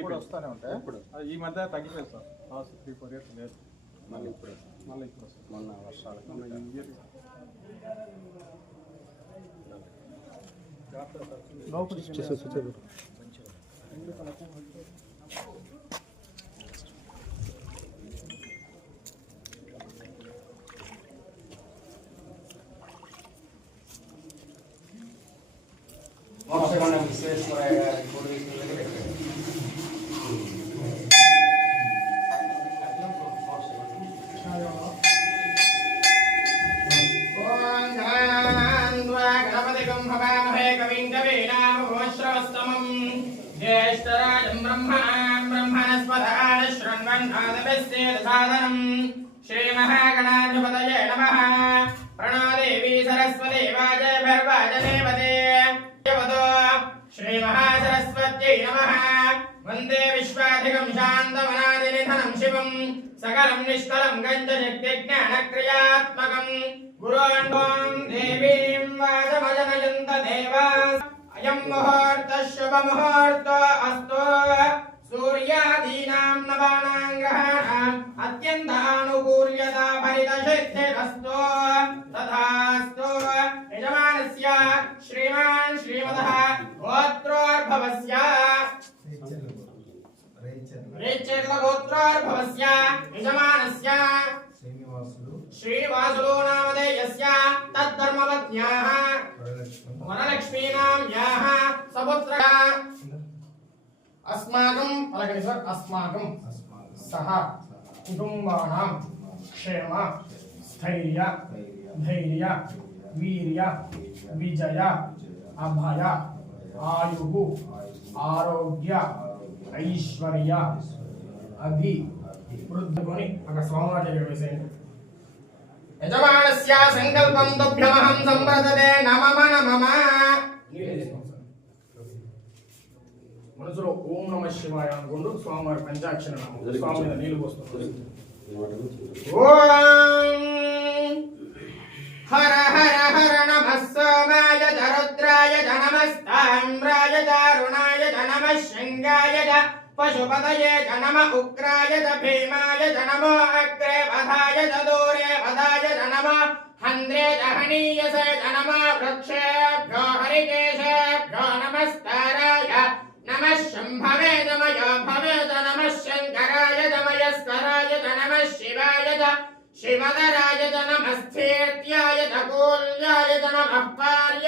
ఇప్పుడు వస్తూనే ఉంటాయి. ఇప్పుడు ఈ మధ్య తగ్గిపోయింది సార్. లాస్ట్ 3-4 ఇయర్స్ లేదు. మళ్ళీ ఇప్పుడు వస్తుంది. మొన్న వర్షాలు మోక్షగుణ విశ్వేశ్వరయ్య గారి పూర్వీకుల దగ్గర ज्येष्ठराजं ब्रह्मणस्पदान शृण्वन्नादपस्येदसादनं श्रीमहागणाधिपतये नमः। प्रणो देवी सरस्वती वाजय भर्वाजनेपदे यवतो श्रीमहासरस्वत्यै नमः। वन्दे विश्वाधिकं शान्तमनादिनिधनं शिवं सकलं निष्कलं गञ्जशक्तिज्ञानक्रियात्मकं गुरोन् देवीं वाचमजनयन्त देवाः। अयं मुहूर्तः शुभमुहूर्तो अस्तु। सूर्यादीनां नवानां ग्रहाणाम् अत्यन्तानुकूल्यता भरितसिद्धिरस्तु तथास्तु। यजमानस्य श्रीमान् श्रीमतः गोत्रोद्भवस्य रेचर्लगोत्रोद्भवस्य यजमानस्य श्रीनिवासुलो नामधेयस्य तद्धर्मपत्न्याः वरलक्ष्मीनां याः सपुत्रः अस्माकं सह कुटुम्बानां क्षेम स्थैर्य धैर्य वीर्य विजय अभय आयुः आरोग्य ऐश्वर्य अभि वृद्धिगुणि अगर स्वामाचार्य वैसे यजमानस्य संकल्पं तुभ्यमहं संप्रदते नमः नमः। మనసులో ఓం నమః శివాయ అనుకుంటూ స్వామివారి పంచాక్షర నామం స్వామి మీద నీళ్లు పోస్తుంది. ఓం హర హర హర నమః సోమాయ రుద్రాయ నమస్తామ్రాయ దారుణాయ నమః శంగాయ పశుపతయే నమః ఉగ్రాయ భీమాయ నమో అగ్రే వధాయ దూరే వధాయ నమః హంద్రే దహనీయసే నమః వృక్షేభ్యో హరికేశేభ్యో నమస్కారాయ नमः शंभवे नमः भवेद नमः शंकराय नमः स्तराय नमः शिवाय शिवधराय नमः स्थीर्त्याय कूल्याय नमः पार्य